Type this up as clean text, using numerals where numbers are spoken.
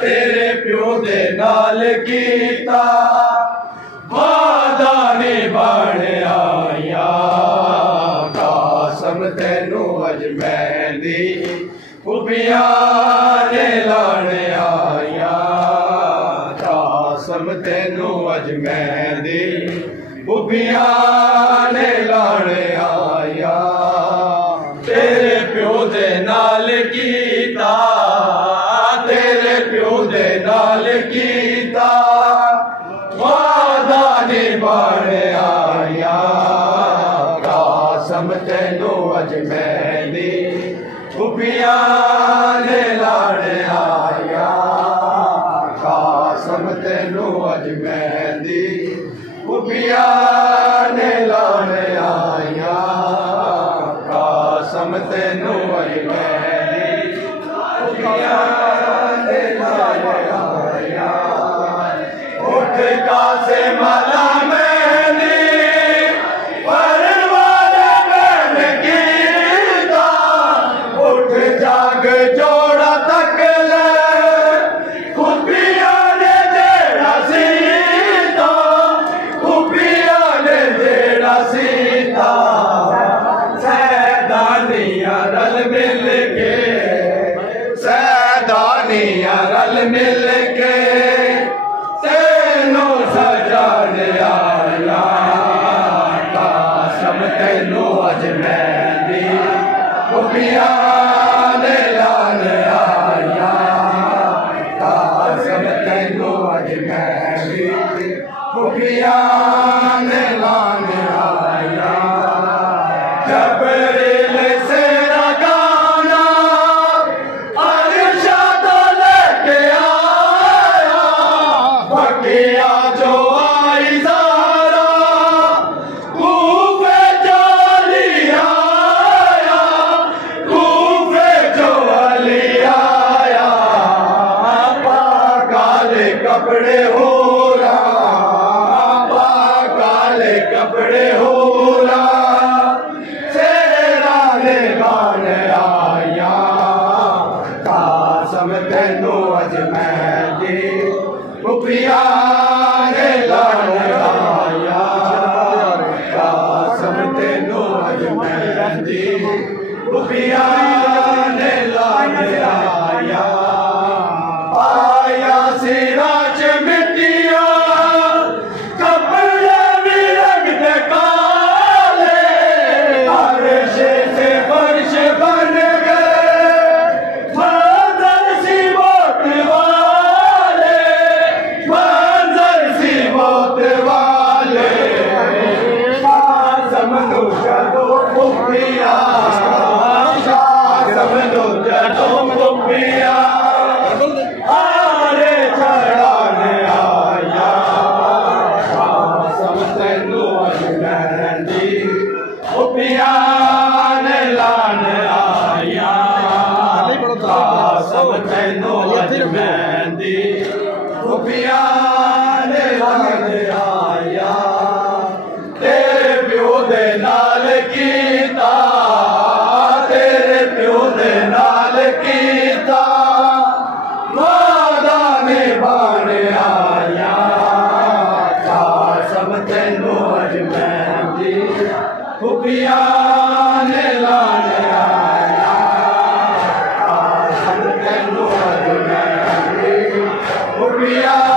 तेरे प्यो दे नाल कीता वादा निभाण आया कसम तेनू अज मैं दी खुबियां ने लाण आया कसम तेनू अज मैं दी खुबियां ने लाण आया तेरे प्यो दे नाल कीता तेरे प्यो दे नाल कीता वादा निभाण आया कसम तेनू अज मैं दी खुबियां ने लाण आया कसम तेनू अज मैं दी खुबियां ने लाण आया कसम तेनू अज मैं दी खुबियां ने लाण आया उठ कासे माला मैंने परवाले मैंने कीता उठ जाग जोड़ा तक ले खुबियां ने जेड़ा सीता खुबियां ने जेड़ा सीता सैदानियां रल मिल के सैदानियां रल मिल के तेनू सजान आया कसम तेनू अज मैं दी खुबियां ने लाण आया कसम तेनू अज मैं दी खुबियां ने लाण आया जबरील से गाना अरशद लेके आया बकिया जो आई सारा कूफे जो अली आया कूफे जो अली आया पाकाले कपड़े होरा पाकाले कपड़े होरा सेरा ने गान आया कसम तेनू अज मैं दी खुबियां ने लाण आया कसम तेनू अज मैं दी खुबियां ने लाण आया आया सिरा च मिट्टिया कपड़े भी रंग दे काले अर्श से फर्श बन गए मंजर सी मौत वाले मंजर सी मौत वाले समझो जदों खुबियां समझो जदों खुबियां आरे चढ़ान आया कसम तेनू अज मैं दी खुबियां ने लाण आया कसम तेनू अज मैं दी खुबियां ने लाण आया तेरे प्यो दे नाल कीता तेरे प्यो दे नाल कीता वादा निभाण आया कसम तेनू अज मैं दी खुबियां ने लाण आया कसम तेनू अज मैं दी खुबियां